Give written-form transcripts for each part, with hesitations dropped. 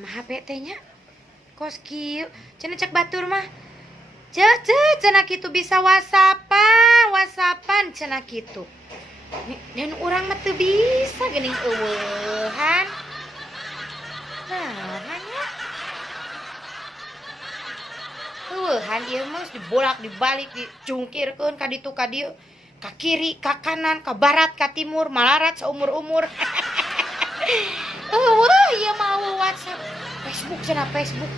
mah HP teh nya. Kos kieu, cenah cek batur mah. Cenah kitu bisa whatsappan cenah kitu. Dan urang mah teu bisa geuning eueuhan. Nah, hanya eueuhan ieu mah dibolak-dibalik dicungkirkeun ka ditu ka dieu, ka kiri, ka kanan, ka barat, ka timur, malarat saumur-umur. Ieu mah WhatsApp, Facebook cenah Facebook.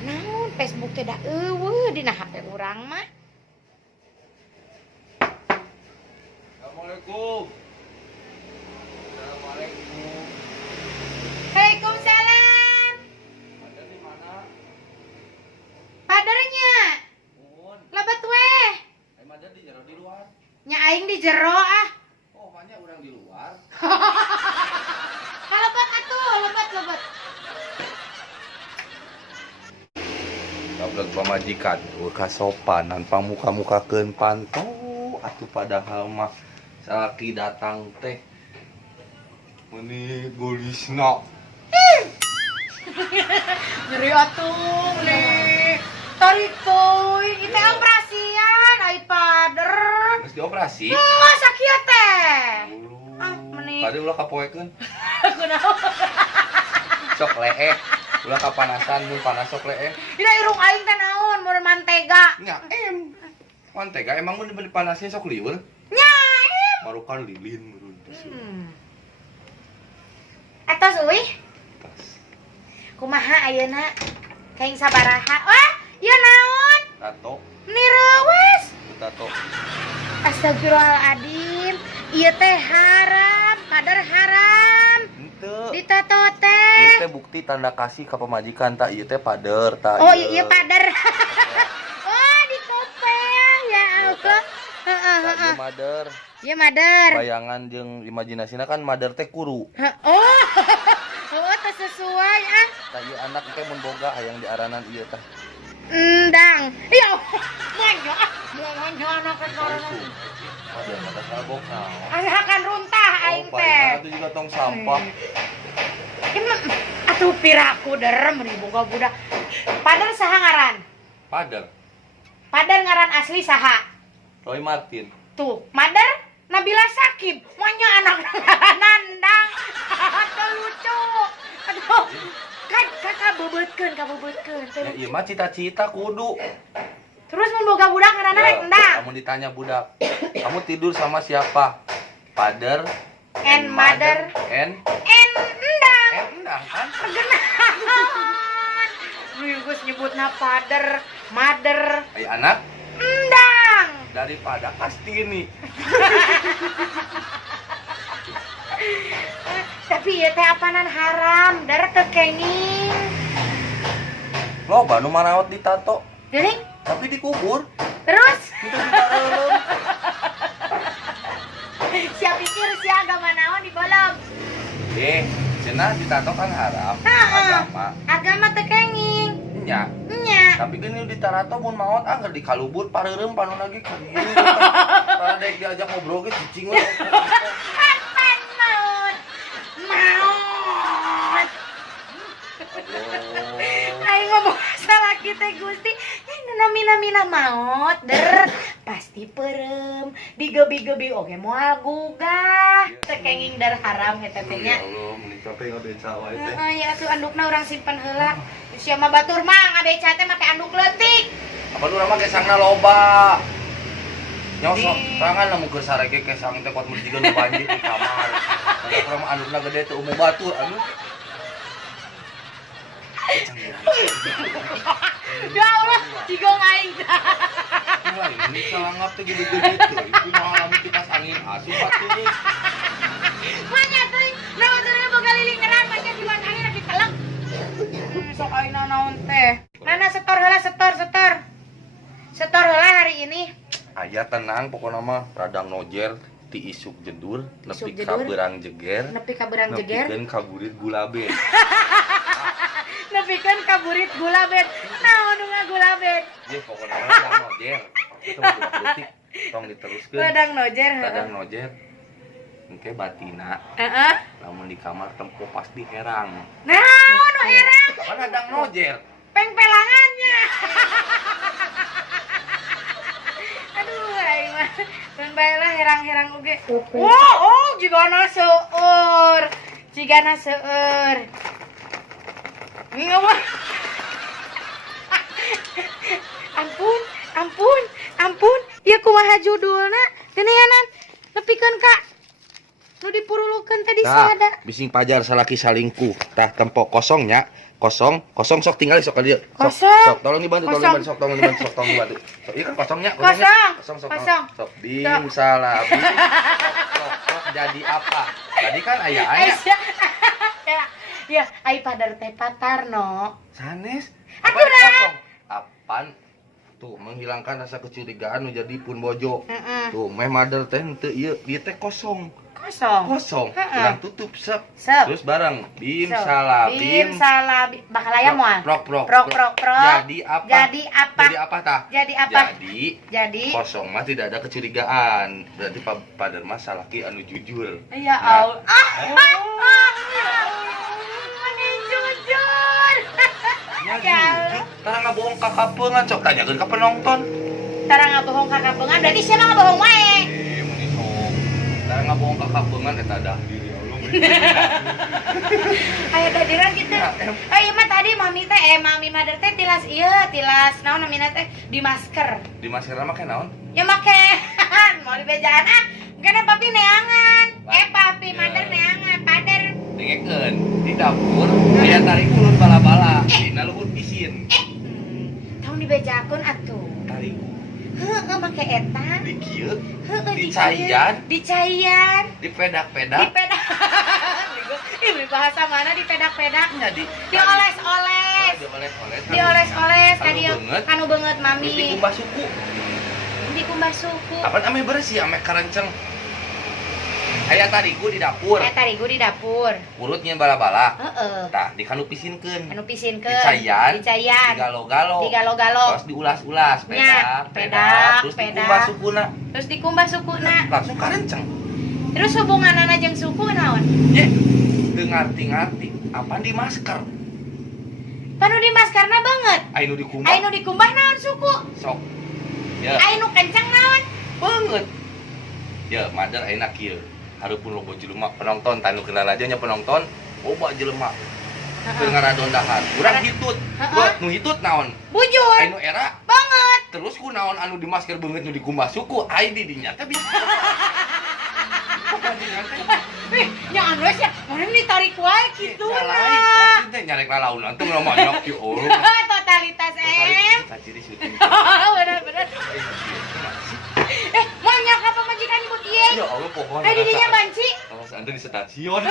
Naon Facebook teh da eueuh dina HP urang mah. Assalamualaikum. Assalamualaikum. Waalaikumsalam. Ada di mana? Padernya. Mun. Lebet weh. Ada di jero di luar. Nya aing di jero ah. Oh, banyak orang di luar. Kalebet atuh, lebet. Gablek pamajikan, kasopanan pamuka-mukakeun panto atuh padahal mah salaki datang teh meuni gulisna. Nyeri atuh li. Tarik teuing ieu teh operasian ai pader. Geus dioperasi. Sakieu teh. Meuni. Tadi ulah kapoekeun. Kunaon? Sok leeh. Ulah kapanasan mun panas sok leeh. Dina irung aing teh naon mun mantega. Nya mantega emang mun dipanasin sok liweur. Nya Marukan lilin menurut Atos euy. Kumaha ayeuna? Kaing sabaraha? Wah, ieu naon? Tato, Nireuweus. tato. Astagfirullahaladzim. Ieu teh haram, pader haram. Henteu. Ditato teh. Ieu teh bukti tanda kasih ka pamajikan tak ieu teh pader tak. Oh, ieu pader. Oh, di kopeng ya Allah. Ieu mader. Ieu mader. Bayangan jeung imajinasina kan mader teh kuru. Oh. Oh, teh sesuai ah. Tah ieu anak teh mun boga hayang diaranan ieu teh. Endang. Ya, manyo ah. Manyo anak karanan. Mader mata sabok naon. Asakan runtah aing Oh, teh. paling atuh juga tong sampah. Atuh piraku derem meuni boga budak. Pader saha ngaran? Pader. Pader ngaran asli saha? Roy Martin. Tuh, Mader Nabila Sakib. Monya anak nandang. Atuh lucu. Aduh. Kan kakak beubeutkeun. Ya ieu mah cita-cita kudu. Terus mun boga budak ngaranna rek endang. Kamu ditanya budak, kamu tidur sama siapa? Pader And mother and endang. endang kan? Genahan. Geus nyebutna pader, mother, Ay anak endang. daripada pasti ini. Tapi ieu teh apanan haram, dar kekenging. Loba nu maraot ditato, Geuning, tapi dikubur. terus Itu ditareuleum. sia pikir sia agama naon dibolong. Cenah ditato kan haram. Agama. Agama teu kenging. Nya, Nya. tapi gini ditarato mun maot anggar dikalubur pareureum panu lagi ka dieu. Tara daek diajak ngobrol ge cicing we. Apaan maut? Maut. Aing ngomong salah kita Gusti. Namina maut der. Pasti perem. Digebi-gebi oge moal gugah. Teu kenging dar haram eta teh nya. Ya Allah, meni capek ngabeca wae teh. Heeh, ya atuh andukna urang simpen heula. Sia mah batur mah ngabeca teh make anduk leutik. Apa nu mah kesangna loba. Nyosok tangan lamun keur sarege kesang teh kuat mun jiga nu banjir di kamar. Ada urang andukna gede teh umum batur anu. Ya Allah, cigong aing. Mulai ini salangap teh gede-gede teh. Itu mah lamun kipas angin asup atuh. Manya teuing, naon teh boga liling neran macam di mana angin lagi telek. Sok aina naon teh. Nana setor heula setor. Setor heula hari ini. Aya tenang pokona mah radang nojer ti isuk jedur nepi Isuk ka jedur. beurang jeger. Nepi ka beurang jeger. Nepikeun kaburit gulabe. Nepikeun kaburit gula bet. Naon nu ngagula bet? Ye pokona mah radang nojer. Itu mah budak leutik tong diteruskeun. Ladang nojer. Radang nojer. engke batina Heeh. lamun di kamar tempo pasti herang. Naon nu herang? Kapan hadang nojer? Pengpelangannya. Aduh, aing mah mun bae lah herang-herang oge. Oh, jigana seueur. Jigana seueur. Ngomong. Ampun. Ieu kumaha judulna? Geninganan nepikeun ka nu dipurulukeun tadi sada. Bising pajar salaki salingkuh. Tah tempo kosongnya. Kosong sok tinggal sok ka dieu. Kosong. Sok tolong dibantu. Sok tolong dibantu. Sok ieu kan kosongnya. Kosong. Sok. Bim salah. Bim. Sok jadi apa? Tadi kan aya. Ya, ai padar teh patarno. Sanes. Atuh dah. Kosong. Apan tuh menghilangkan rasa kecurigaan nu jadi pun bojo. Tuh meh mother teh teu ieu teh kosong. Kosong. Urang tutup sep. Terus bareng bim salah bakal aya moal. Prok. Jadi apa tah? Jadi kosong mah tidak ada kecurigaan. Berarti padahal mah salaki anu jujur. Ya Allah. Mending jujur. Jujur. Tara ngabohong ka kapeungan sok tanyakeun ka penonton. Tara ngabohong ka kapeungan berarti sia mah ngabohong wae. Meni sok. Tara ngabohong ka kapeungan eta dah diri Allah. Aya dadiran kitu. Ieu mah tadi mami mother teh tilas naon namina teh di masker. Di masker mah ke naon? Ya make mau dibejaan kana papi neangan. Papi mother neangan pader. Dengekeun di dapur aya tarik ulun bala-bala. Dina luhur pisin. Tahu dibejakeun atuh. Tarik Heeh make eta. di kieu, Heeh di caian, di caian. di pedak-pedak. Di pedak. Ih, beri bahasa mana di pedak-pedak? Jadi Dioles-oles. Dioles-oles tadi kanu beungeut mami. Terus dikumbah suku. Dikumbah suku. Apaan ame bersih ame karenceng. Aya tarigu di dapur. Tarigu di dapur. Urut nyeun bala-bala. Heeh. Tah dikanupisinkeun. Anu pisinkeun. Di caian. Digalo-galo. Terus diulas-ulas, pedak. Terus dikumbah sukuna. Terus dikumbah sukuna. Langsung karenceng. Terus hubunganana jeung suku naon? Ye, teu ngarti-ngarti. Apaan di masker? Panu di maskarna banget. Anu dikumbah. Anu dikumbah naon suku? Sok. Ya. Anu kencang naon? Banget. Ya, madar ayeuna kieu. Hareupeun loba jelema penonton, tanu kenal aja nya penonton, loba jelema. Teu ngaradondahan. Urang hitut. Buat nu hitut naon? Bujur. Anu era Banget. terus ku naon anu di masker beungeut nu dikumbah suku, ai di dinya teh bisa. Nya anu ya, mana ditarik wae kitu Ya na. lain, maksudnya nyarek lalaun teu mah banyak ki Totalitas Kaciri syuting. Bener. Banyak apa majikan ibu ieu? Ya Allah pohon. Di dinya banci. Awas anda di stasiun.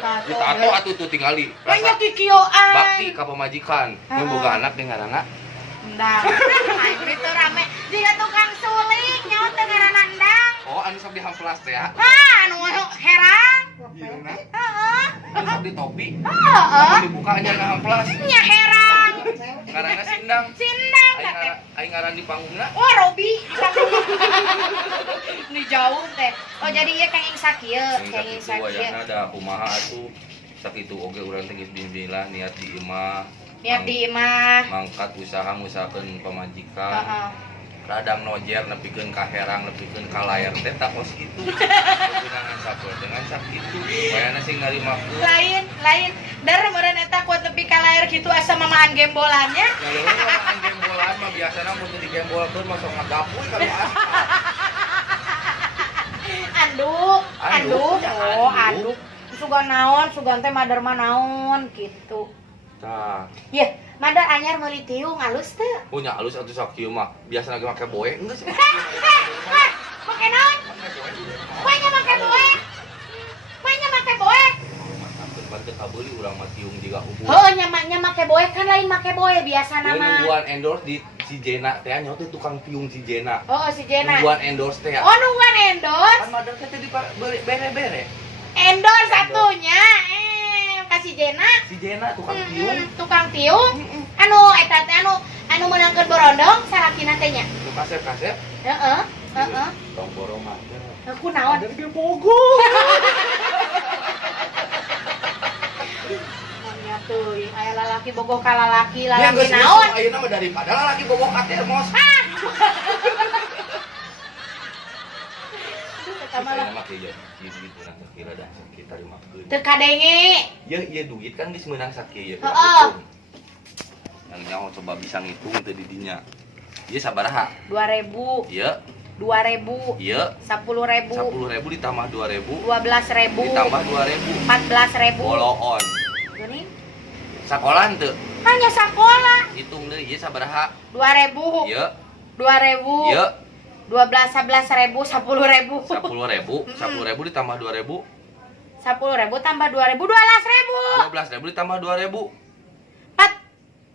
Tato. Tato atuh tuh tingali. Banyak kikioan. Bakti ka pamajikan. Mun boga anak teh ngaranna Endang. Ai itu rame. Jiga tukang suling nyawa teu ngaranna endang. oh anu sok dihamplas teh ya. Anu herang. Ieu Heeh. anu sok di topi. Heeh. Anu dibuka nya ngahamplas. Nya herang. Ngaranna Sindang. Sindang. Aing ngaran di panggungna. Oh, Robi. Ini jauh teh. Oh, jadi ieu kenging sakieu, kenging sakieu. Wayahna da kumaha atuh. Sakitu oge urang teh geus bimbinglah niat di imah. Niat di imah. Mangkat usaha ngusahakeun pamajikan. Heeh. Radang nojer nepikeun ka herang nepikeun ka layar teh tak kos kitu. Dengan sakur dengan sakitu. Wayahna sing narimakeun. Lain. Dar meureun eta kuat tepi ka layar kitu asa mamaan gembolannya. Ya leuweung lah gembolan mah biasana mun teu digembolkeun mah sok ngagapuy ka aspal. Anduk. Anduk. Oh, anduk. Sugan naon, sugan teh madar mah naon gitu. Tah. Yeh, madar anyar meuli tiung alus teu? Punya halus atuh sok kieu mah. Biasana ge make boe enggeus sih. Make naon? Banyak make boe. Bantu kabeli urang mah tiung jiga hubung. Heuh, nya make boe kan lain make boe biasana mah. Nungguan endorse di si Jena teh nya teh tukang tiung si Jena. Oh, si Jena. Nungguan endorse teh. Oh, nungguan endorse. Kan madar teh di bere-bere. Endorse satunya. Kasih Jena. Si Jena tukang tiung. Tukang tiung. Anu eta teh anu meunangkeun borondong salakina teh nya. Nu kasep-kasep. Heeh. tong borongan aku naon dia bogoh. nya teuing aya lalaki bogoh ka lalaki Ya lalaki geus naon ayeuna mah daripada lalaki bogoh ka termos. Saya mah kieu duit urang sakira dah kita dimakeun. teu kadenge Ya ieu duit kan geus meunang sakieu. Heeh. Yang nyaho coba bisa ngitung teu di dinya. Ieu sabaraha? 2000 Ieu 2000 ieu 10.000 10.000 ditambah 2.000 12.000 ditambah 2.000 14.000 boloon. geuning Sakolan teu? hanya sekolah Hitung deui ieu sabaraha? 2.000 Ieu 2.000 ieu 12 11.000 10.000 10.000 10.000 ditambah 2.000 10.000 tambah 2.000 12.000 12.000 ditambah 2.000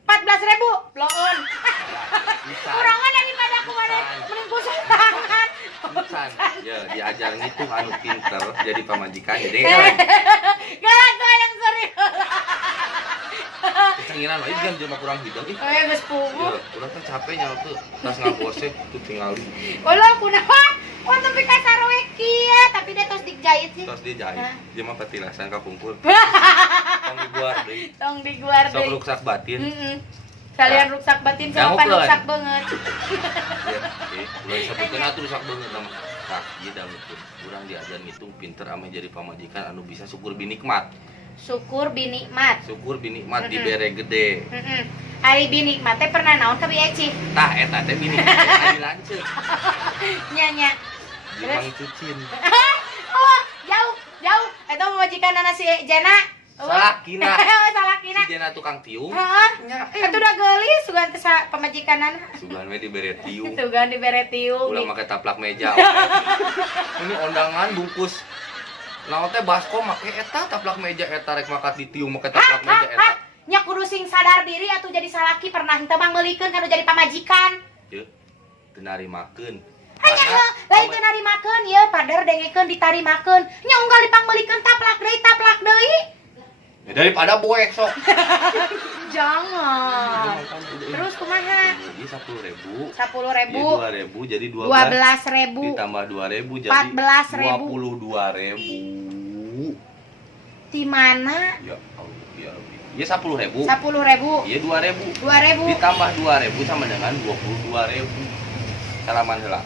14.000 bloon bisa. kurangan daripada aku mana mending ku sorangan Bukan, ya diajar ngitung anu pinter jadi pamajikan jadi galak tuh yang sering kecengiran mah kan cuma kurang hidung ih. geus Ya, puguh urang teh capek nya tuh tas ngagosek tuh tingali. kalau kunaha oh tapi ka saroe kieu tapi dia tos dijahit sih Terus dijahit, Hah? dia mah petilasan kapungkur. Tong dibuar deui. tong diguar Sok deui ruksak batin. kalian ruksak batin sama pan ruksak banget Ya, mulai sebutkeun atuh rusak banget nama. Tah, ieu dangukeun. Urang diajar ngitung pinter ame jadi pamajikan anu bisa syukur binikmat. syukur binikmat Syukur binikmat dibere gede. Ari binikmat teh pernah naon ka Bieci Tah eta teh binikmat adi lanceuk. nya Di Mang Cucin. oh jauh eta majikanana si Jana Salakina. salakina Si Jena tukang tiung. heeh eta udah geulis sugan teh pamajikanana Sugan we dibere tiung. sugan dibere tiung Ulah make taplak meja. Ini undangan bungkus. Naon teh baskom make eta taplak meja eta rek makat di tiung make taplak meja eta. nya kudu sing sadar diri atuh jadi salaki pernah henteu mang meulikeun kanu jadi pamajikan Teu teu narimakeun. hanya lain teu narimakeun ieu pader dengekeun ditarimakeun nya unggal dipangmeulikeun taplak deui Ya daripada boek sok. jangan terus kumaha Jadi 10.000. 10.000 2.000 jadi 12.000 ditambah 2.000 jadi 14.000 22.000. di mana Ya Allah ya Rabbi. Ya 10.000. 10.000 Iya 2.000. 2.000 Ditambah 2.000 sama dengan 22.000. Salaman heula.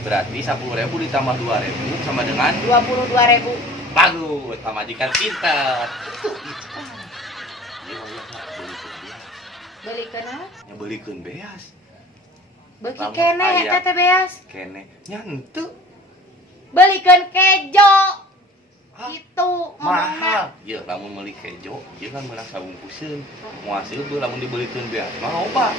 Berarti 10.000 ditambah 2.000 sama dengan 22.000 bagus. Pamajikan pinter. Iya beli kenal ya belikeun beas. beuki Lamun kene aya. eta teh beas Kene nya henteu. belikeun kejo Hah? gitu Mahal. Ya lamun meuli kejo, ieu kan meunang sabungkuseun. Moal seueuh lamun dibelikeun beas mah loba.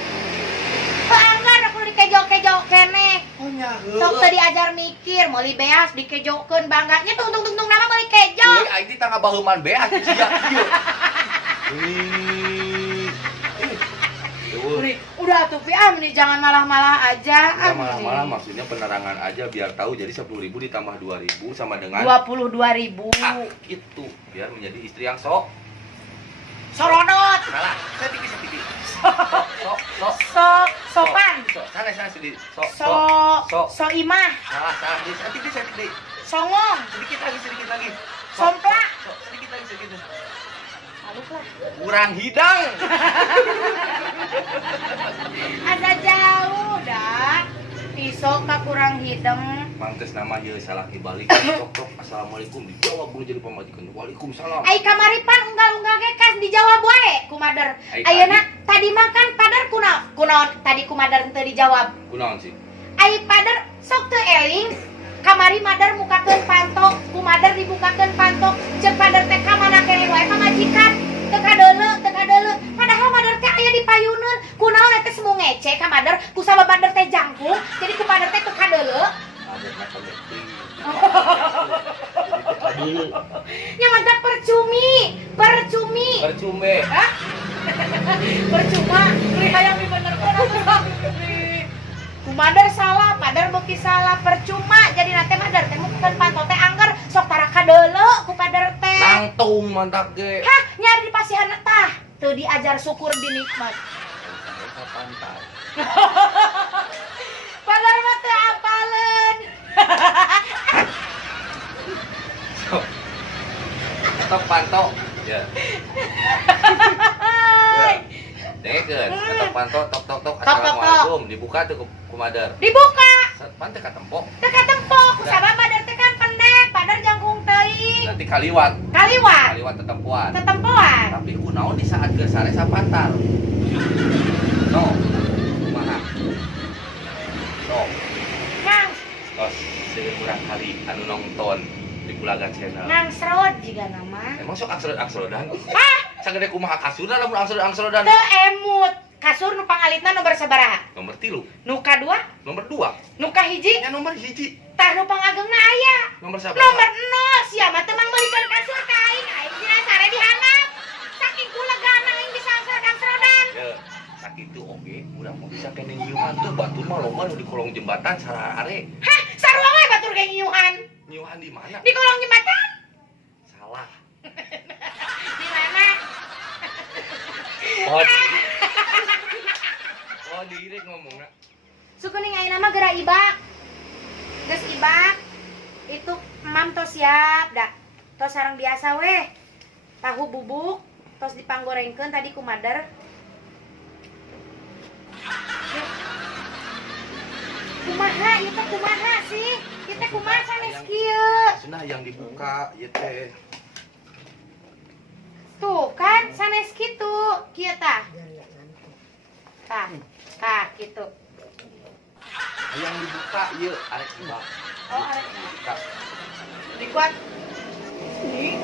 Bangga aku di kejo kene. Oh nya Sok teu diajar mikir, meuli beas dikejokeun bangganya tung nama meuli kejo. Euy aing di tangga baheman beas sia kieu. Udah tuh Pi, nih jangan malah-malah aja. Enggak malah-malah maksudnya penerangan aja biar tahu jadi 10.000 ditambah 2.000 sama dengan 22.000. itu biar menjadi istri yang sok Soronot. salah sedikit Sopan. sana sedikit So imah. salah sedikit Songong. sedikit lagi Somplak. sedikit lagi Halus lah. kurang hidang Ada jauh dah. Pisau ka kurang hidung. mantes nama ieu salah dibalik tok assalamualaikum dijawab dulu jadi pamajikan waalaikumsalam Ai kamari pan unggal-unggal ge kas dijawab wae kumader. Ai, Ayeuna tadi makan padar kunaon tadi kumader teu dijawab. kunaon sih Ai padar sok teu eling. Kamari madar mukakeun pantok, kumader dibukakeun pantok. Ceuk padar teh ka mana keneh wae pamajikan. Teu kadeuleu. Padahal madar teh aya di payuneun. Kunaon eta semu ngece ka madar ku sababadar teh jangkung. Jadi ku padar teh teu kadeuleu. Nya mantap percumi. Hah? Percuma, beli hayang di bener kumadar salah, padar beuki salah, percuma jadi nanti madar teh bukan pantot teh angger sok tara kadeuleu ku padar teh. Nangtung mantak ge. Hah, nyari di pasihan tah teu diajar syukur binikmat. Padar mah teu apaleun. ketok panto. Ya. Dengekeun, ketok panto tok tok tok. Assalamualaikum. Dibuka tuh kumadar. Dibuka. Pan teh katempok. Teu katempok. Sabab Madar teh kan pendek, Madar jangkung teuing. Nanti kaliwat. Kaliwat tetempuan. Tapi kunaon di saat geus sare sapantar. No. Kumaha? No. Nang, Tos seueur urang kali anu nonton di Bulaga Channel. nang serot jiga nama. Emang sok angsrod-angsrodan? Ah, Sagede kumaha kasurna lamun angsrod-angsrodan? teu emut. Kasur nu pangalitna nomor sabaraha? Nomor 3, Nu kadua, nomor 2, nu kahiji, nya nomor 1. tah nu pangagengna aya. Nomor sabaraha? Nomor 0, sia mah teu meulikeun kasur ka aing. Aing sina sare dihandap. Saking kulegana aing bisa angsrod-angsrodan. Ya, sakitu oge, urang mah bisa kene nyiuhan tuh batur mah loba nu di kolong jembatan sarare. Hah, sarua we batur ge nyiuhan. Nyiuhan di mana? Di kolong jembatan? Salah. Di mana? Oh, diri. Oh, diri ngomongna. Sukuning ayeuna mah geura ibak. Geus ibak. Itu mam tos siap da. Tos sareng biasa weh. Tahu bubuk tos dipanggorengkeun tadi ku Madar. Kumaha ieu teh kumaha sih? Ieu teh kumaha sanes kieu? Cenah yang dibuka ieu teh. Tuh kan sanes kitu, kieu tah. Tah kitu. Yang dibuka ieu arek ibak. Oh, arek dibuka. Dikuat. Nih.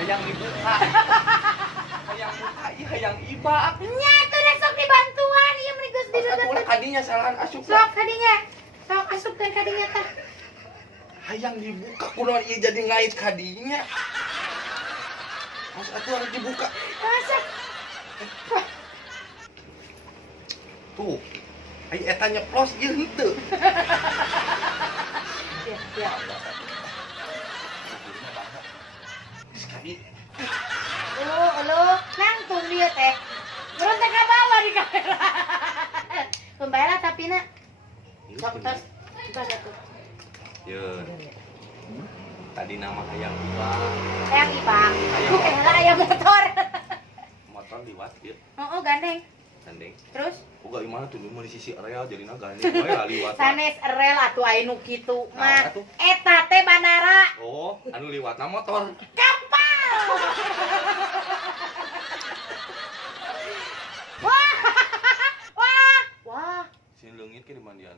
Hayang dibuka. Hayang buka ieu hayang ibak. Nya teu da sok dibantuan ieu meni geus Atuh didedet. kadinya salahan asup. Sok kadinya. Sok asup teh kadinya tah. Hayang dibuka kunaon ieu jadi ngait kadinya. Mas atuh harus dibuka. Masuk. Tuh. Ai eta nyeplos ieu henteu. Ya. Sekali. Lu nangtung dia teh. Urang teh ka bawah di kamera. Pembayar tapi na. Sok tos. Tos atuh. Yeun. Tadi nama hayang ibak. Hayang ibak. Aya motor. Motor liwat ieu. Heeh, gandeng. Gandeng. Terus Boga imana tuh nu di sisi area jadina gandeng we liwat. sanes rel atuh aya nu kitu Naon mah. atuh? Eta teh bandara. Oh, anu liwatna motor. Kapal. Wah. Wah. Sieun leungit ke di mandian.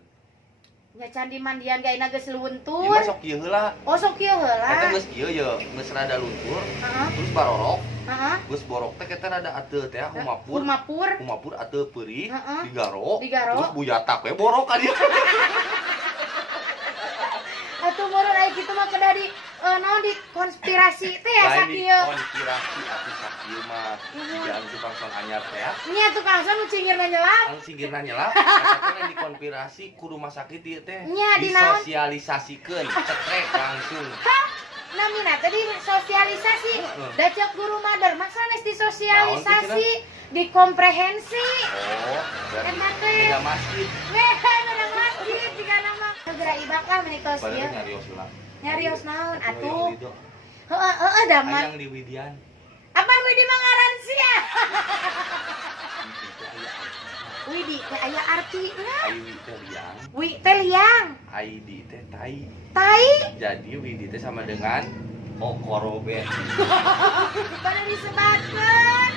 Nya can di mandian ge ayeuna geus Ieu luntur. mah sok kieu heula. Oh, sok kieu Eta heula. geus kieu ye, geus rada luntur, Heeh. terus barorok, Heeh. geus borok teh eta rada ateu teh humapur. Humapur. Humapur ateu peurih, Heeh. digaro, Digaro. terus buyatak we borok ka dieu. Atuh meureun aya kitu mah kedah di naon di konspirasi teh ya Lain di sakieu. konspirasi atuh sakieu mah. Jangan tukang son anyar teh ya. Nya tukang son nu cingirna nyelam. Anu singgirna nyelap, eta teh di konspirasi ku rumah sakit ieu teh. Nya, di naon? Disosialisasikeun, cetrek langsung. Hah? Namina tadi sosialisasi. Da cek guru Madar mah sanes disosialisasi, dikomprehensi. Oh, berarti Eta teh. beda masjid. Weh, ada masjid juga nama. Segera ibak lah menitos Baru ieu. nyarios ulang. Nyarios naon atuh? Hayang Lido. Heeh da mah. Hayang di Widian. Apaan Widi mah ngaran sia? Widi teh aya artina. Ayu teh liang, Wi teh liang. Aidi teh tai. Tai. Jadi Widi teh sama dengan Okorobe. Pada disebatkeun.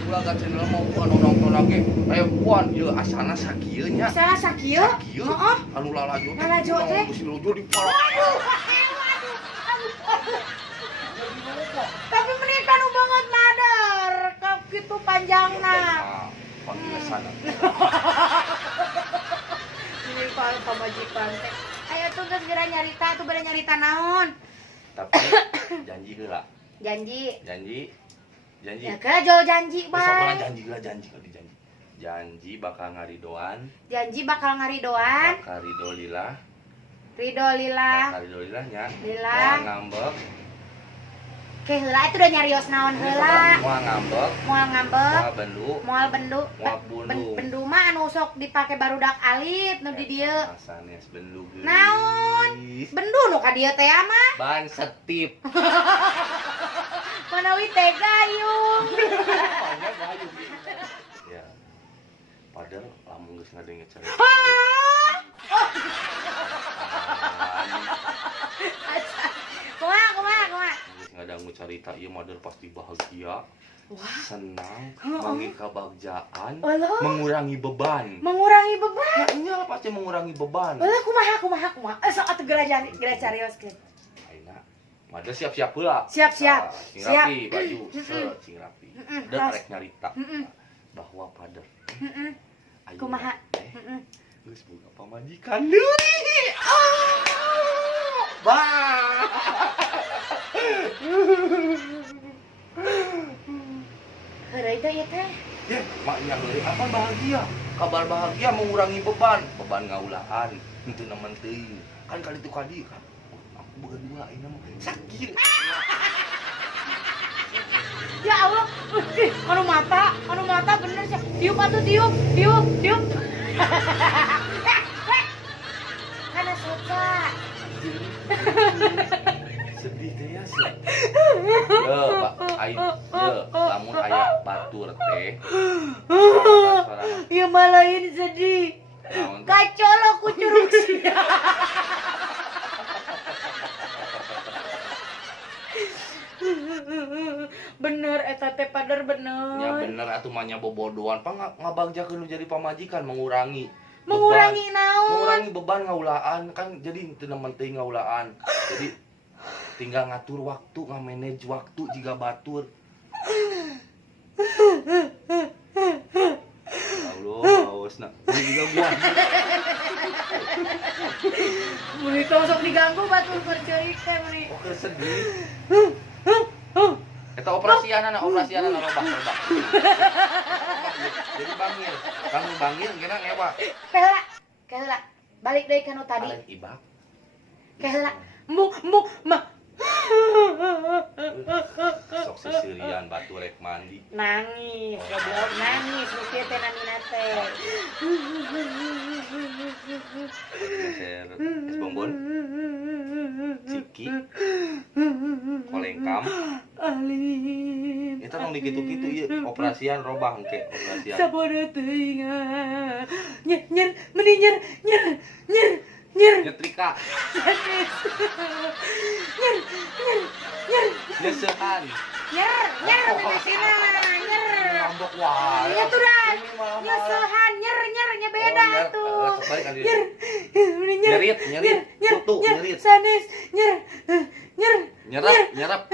Bulaga channel mau puan nonton lagi. Ayo puan, ieu asana sakieu nya. Salah sakieu? Sakieu. Heeh. Anu lalajo teh. Lalajo teh? Geus lujo di pala. Waduh. Tapi menikah nu banget Madar. Kau kitu panjangna. Panggilesan. Ini kalau pamajikan teh. Ayo tuh geus geura nyarita, tuh bade nyarita naon? Tapi janji heula. Janji. Janji. Ya ke jol janji Besok orang bae. janji lah janji kali janji. Janji bakal ngaridoan. Janji bakal ngaridoan. Bakal ridho lillah. Ridho lillah. Bakal ridho lillahnya. Lillah. Moal ngambek. Ke heula itu udah nyarios naon heula. Moal ngambek, Moal ngambek, moal bendu, moal bendu. moal bundu. Bendu mah anu sok dipake barudak alit nu di dieu. Sanes bendu geulis. Naon? Bendu nu ka dieu teh mah. Ban setip. Manawi teh gayung. Banyak gayung. Ya. Padahal lamun geus ngadengeut cerita. Kumaha? Geus ngadangu cerita ieu mah pasti bahagia. Senang, manggih kabagjaan, mengurangi beban. Mengurangi beban. Ya iyalah pasti mengurangi beban. Ulah kumaha. Sok atuh geura carios ke. Aina, mada siap-siap heula. Siap. Sing rapi baju, sing rapi. Da karek nyarita bahwa pader. Kumaha? Geus boga pamajikan deui. Bah. Heureuy teh ieu teh. Ya, maknya heureuy apa bahagia. Kabar bahagia mengurangi beban ngaulaan. Henteu nemen teuing. Kan kali itu kadi kan. Aku boga dua ayeuna mah sakit. Ya Allah, anu mata bener sih. Tiup atuh tiup. Kana suka. Sedih teh ya sih. Lamun aya batur teh. Ya malahin sedih. Kacolok ku curug sia. Bener eta teh pader bener. Ya bener atuh mah nya bobodohan pa ngabagjakeun jadi pamajikan mengurangi naon? Mengurangi beban ngaulaan kan jadi teu nemen teuing ngaulaan. Jadi tinggal ngatur waktu, ngamanage waktu jika batur. Allah, hausna. Ini juga gua. Muni sok diganggu batur kerjeuik teh muni. Oke sedih. Eta operasianan robah. Jadi bangil kena ngewa. Keheula. Balik deui ka nu tadi. Alen ibak. Keheula. Sok sisirian batu rek mandi. Nangis, goblok nangis nu kieu teh namina teh. Es bonbon. Ciki. Kolengkam. Alim. Eta tong dikitu-kitu ieu operasian robah engke operasian. Sabodo teuing. Nyer. Nyetrika. Nyer. Nyesehan. Nyer sina. Nyer. Ngambek wae. Iya tuh dah. Nyesehan, nyer beda tuh. Nyer. Nyerit. Tutu nyerit. Sanes, nyer. Nyerap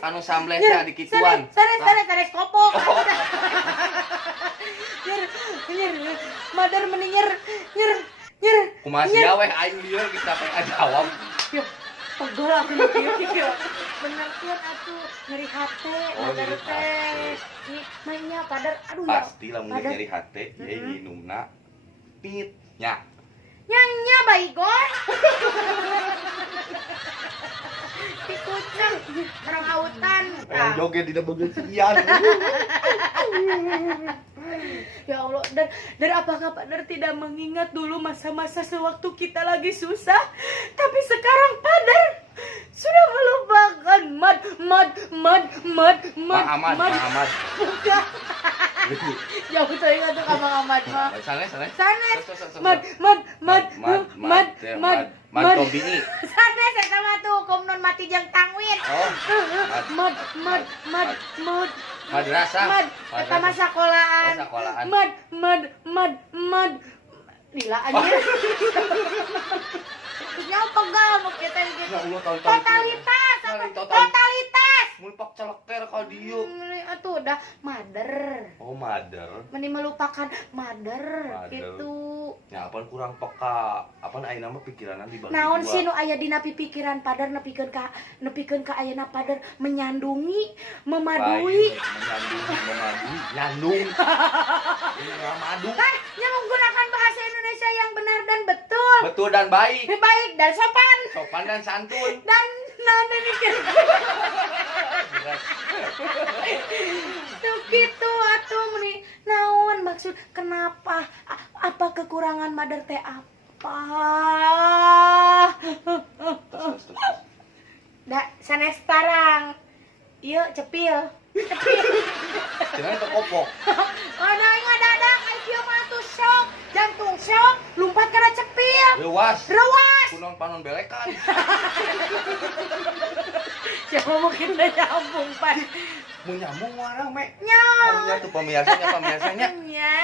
kanu sambleh ya dikituan. Sanes kopok. Nyer. Madar meni nyer. Kumaha sia weh aing lieur kita teh ajawab. Yo, pegel aku kieu. Bener pian atuh nyeri hate, madar teh. Ini mainnya padar aduh ya. Pasti lamun nyeri hate ye nginumna pit nya. Nyanya baygon. Dikucang orang autan. Joget di bagian sian. Ya Allah, dan apakah Padar tidak mengingat dulu masa-masa sewaktu kita lagi susah? Tapi sekarang Padar sudah melupakan Ahmad. Bukan. Jauh tuh ingat tuh Abang Ahmad mah. Sanes. Mad kombini. Sanes eta mah tuh komnon mati jeung tangwin. Oh. Mad. Madrasah. Eta mah sakolahan. Mad. Lila aja. Nya pegal mau kita gitu. Totalitas. Mulpak celeker ka dieu. Atuh udah mother. Oh, mother. Meni melupakan mother gitu. Ya apaan kurang peka. Apaan ayeuna mah pikiranna dibagi. Naon sih nu aya dina pikiran Padar nepikeun ka ayeuna Padar menyandungi, memadui. Nyandung. Madu. Kan yang menggunakan bahasa Indonesia yang benar dan betul. Betul dan baik. Baik dan sopan. Sopan dan santun. Dan Nah, nih tuh gitu atuh meni naon maksud kenapa apa kekurangan mother teh apa da sanes tarang ieu cepil Jangan terkopok. ada yang ada kieu mah tuh shock jantung shock lompat kana cepil Rewas. Kunon panon belekan. siapa mungkin udah nyambung pan Mau nyambung warang me. nya Tuh pemiasanya. nya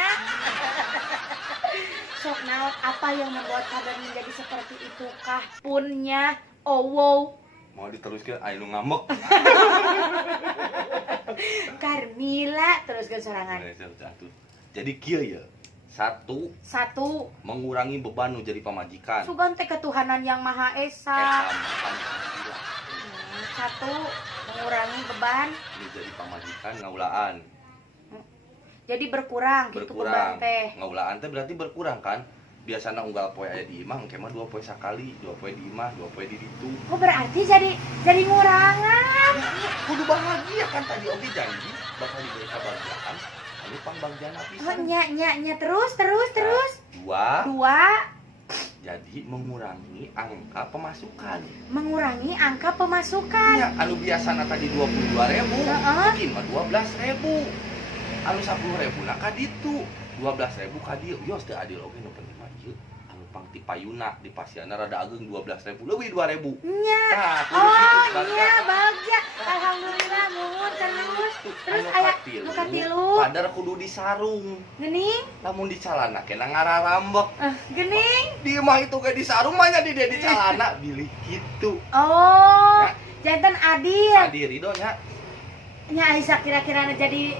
sok naon apa yang membuat kalian menjadi seperti itu kah punnya oh wow Mau diteruskan anu ngambek. Carmila teruskan sorangan Jadi kieu ya. Satu, mengurangi beban nu jadi pamajikan. sugan teh ketuhanan yang maha esa. Satu, mengurangi beban Ini jadi pamajikan ngaulaan. jadi berkurang gitu beban teh. Ngaulaan teh berarti berkurang kan? Biasana unggal poe aya di imah engke mah 2 poe sakali, 2 poe di imah, 2 poe di ditu. Oh berarti jadi ngurangan. Kudu bahagia kan tadi oge janji bakal diberi kebahagiaan. Anu pangbagian Oh pisan. nya terus. Dua, Jadi mengurangi angka pemasukan. mengurangi angka pemasukan. Ya, anu biasana tadi 22.000, Heeh. mungkin mah 12.000. Anu 10.000 na ka ditu, 12.000 ka dieu. Yos teu adil oge nu penting mah ieu. Anu pang ti payuna di pasiana rada ageng 12.000 leuwih 2.000. Nya. Nah, kudu Oh gitu, iya bahagia. Alhamdulillah muhun terus anu aya katilu, nu katilu. padahal kudu disarung. Geuning. Lamun di calana kena ngararambek. Geuning. Di imah itu ge disarung mah nya di dia di calana bilih kitu. Oh, Ya. jantan adil. Hadir ridho nya. Nya Aisyah kira-kira jadi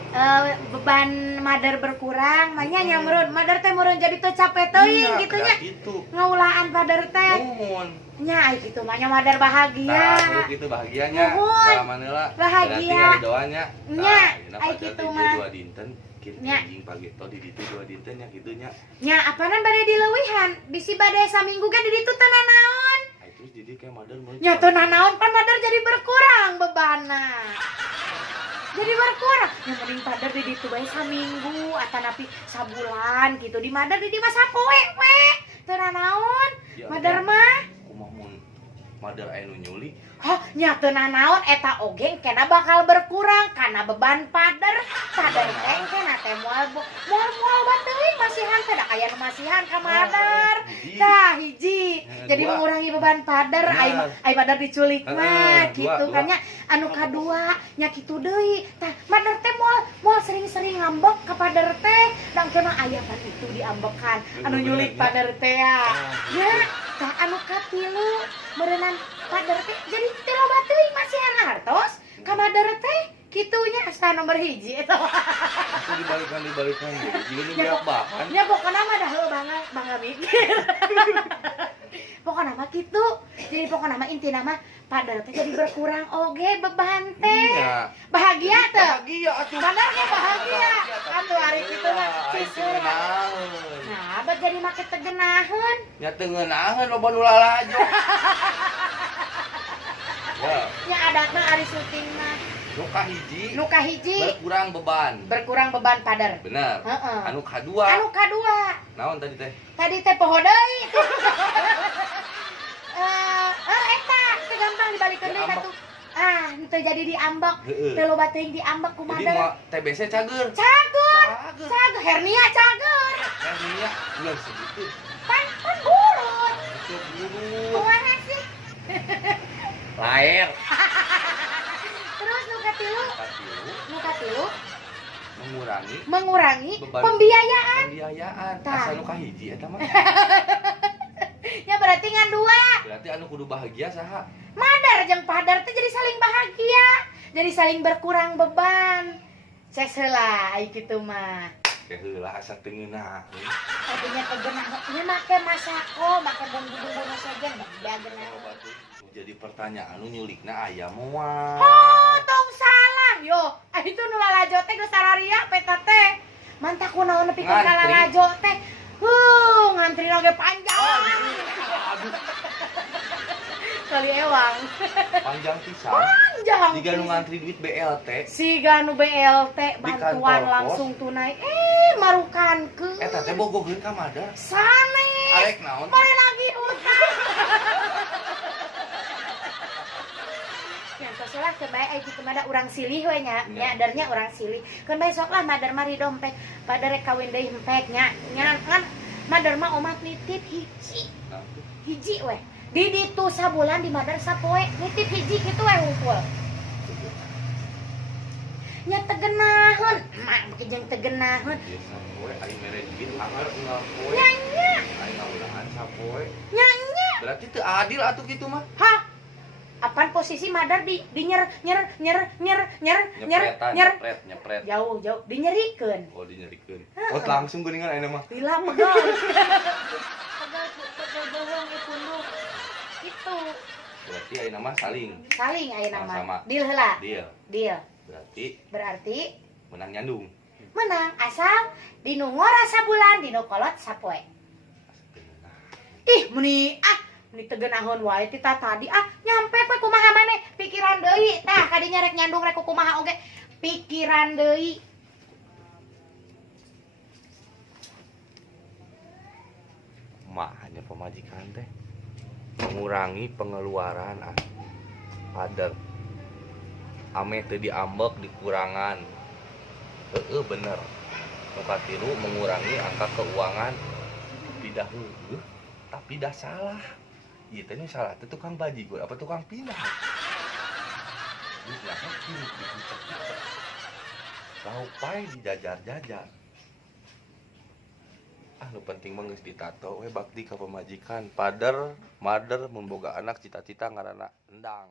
beban mother berkurang, makanya nya meureun mother teh meureun jadi teu capek teuing gitu nya. Gitu. Ngaulaan mother teh. Nuhun. Nya ai kitu mah nya mother bahagia. Nah, gitu bahagianya. Nuhun. Salamanela. Bahagia. Berarti doanya. Nya, Nah, ai pacar kitu teh mah. 2 dinten, kitu Nya. anjing pagi to di ditu 2 dinten nya kitu nya. Nya apanan bade dileuwihan, bisi bade saminggu ge di ditu teh nanaon. Ai terus jadi kayak mother mun. Nya teu nanaon pan mother jadi berkurang bebanna. Jadi berkurang. Yang mending pader di ditu bae saminggu atanapi sabulan gitu. Di mother di mah sapoe we. Teu nanaon. Ya, Mother mah kumaha mun mother aya nu nyulik. hah nya teu nanaon eta oge kena bakal berkurang karena beban pader. Pader teh kena teh moal bateuing masihan teh da aya nu masihan ka mother. Tah hiji. Jadi Dua. mengurangi beban pader ai pader diculik mah gitu dua. kan nya. Anu kadua nya kitu deui. Tah mother teh moal sering-sering ngambek ka pader teh. Dan kena aya pan itu diambekan anu nyulik pader teh ya. Ya, tah anu katilu meureunnan pader teh jadi teu loba teuing masihan hartos ka mother teh kitunya asa nomor hiji eta. Itu dibalikan jadi ini Ya, biak bahan. Ya pokoknya mah dah heuh bangga mikir. Pokoknya mah kitu. Jadi pokoknya mah intina mah pader teh jadi berkurang oge beban teh. Iya. Bahagia teh. Bahagia atuh. Bener ge bahagia. Atuh hari kitu mah sisir. Naon. Nah, abad jadi make tegenaheun. Nya teu ngeunaheun loba nu lalajo. Ya, Nya adatna ari syuting mah nu kahiji berkurang beban. berkurang beban pader. Bener. Heeh. Anu kadua. Anu kadua, Naon tadi teh? tadi teh poho deui. Eta teu gampang dibalikeun deui Diambek. satu. Teu jadi diambek. Heeh. Teu loba teuing diambek ku Jadi mother. mau TBC cager. Cager. Cager. Cager hernia cager. Hernia ulah segitu. Pan burut. Itu buru. Kumaha sih? Lair. Terus nu katilu, Katilu mengurangi beban pembiayaan. pembiayaan. Tah. Asal nu kahiji eta mah. Ya berarti ngan dua. Berarti anu kudu bahagia saha? Madar jeung padar teh jadi saling bahagia, jadi saling berkurang beban. Ces heula ai kitu mah. Heula asa teu ngeunah. Tadinya tegenah nya make masako, make bumbu-bumbu nu sejen da geunah. Jadi pertanyaan nu nyulikna aya moal. Oh, tong salah yo. Itu nu lalajo teh geus salaria peta teh. Mantah kunaon nepi ka Ngantri. lalajo teh. Ngantri oge panjang. Aduh. kali ewang. Panjang pisan. Panjang. Jika nu ngantri duit BLT. Si ganu BLT bantuan langsung tunai. Marukankeun. Eta teh bogogeun ka Madar. Sanes. Arek naon? Mari lagi utang. Yang salah kebae ai kitu mah urang silih we nya. Nyadarnya urang silih. Keun bae sok lah Madar mari dompet. Pada rek kawin deui hempek nya. Nya kan Madar mah omat nitip hiji. Hiji we. Di ditu sabulan di Madar sapoe nitip hiji kitu we hungkul. Nya tegenaheun, mak jeung tegenaheun. Ieu sapoe ai mere duit anggar unggal poe. Nya nya. Ai ngaudahan sapoe. Nya nya. Berarti teu adil atuh kitu mah. Hah? Apaan posisi Madar di Nyepret. jauh dinyerikeun. Oh dinyerikeun. Oh langsung geuningan ayeuna mah. Lila megol. Pegel bohong itu lu. Itu. Berarti ayeuna mah saling Ayeuna mah. Sama. Deal heula. Deal. Berarti menang nyandung. Menang asal dinu ngora sabulan dinu kolot sapoe. Ih meni tegeunahun wae ti tadi nyampe we kumaha maneh pikiran deui tah kadinya rek nyandung rek kumaha oge pikiran deui. Hanya pemajikan teh mengurangi pengeluaran Padar ame teu diambek dikurangan bener nu katilu mengurangi angka keuangan tidak tapi dah salah ieu teh nu salah teh tukang bajigur apa tukang pindah laupai dijajar-jajar nu penting mah geus ditato we bakti ka pamajikan Madar mun boga anak cita-cita ngaranna Endang.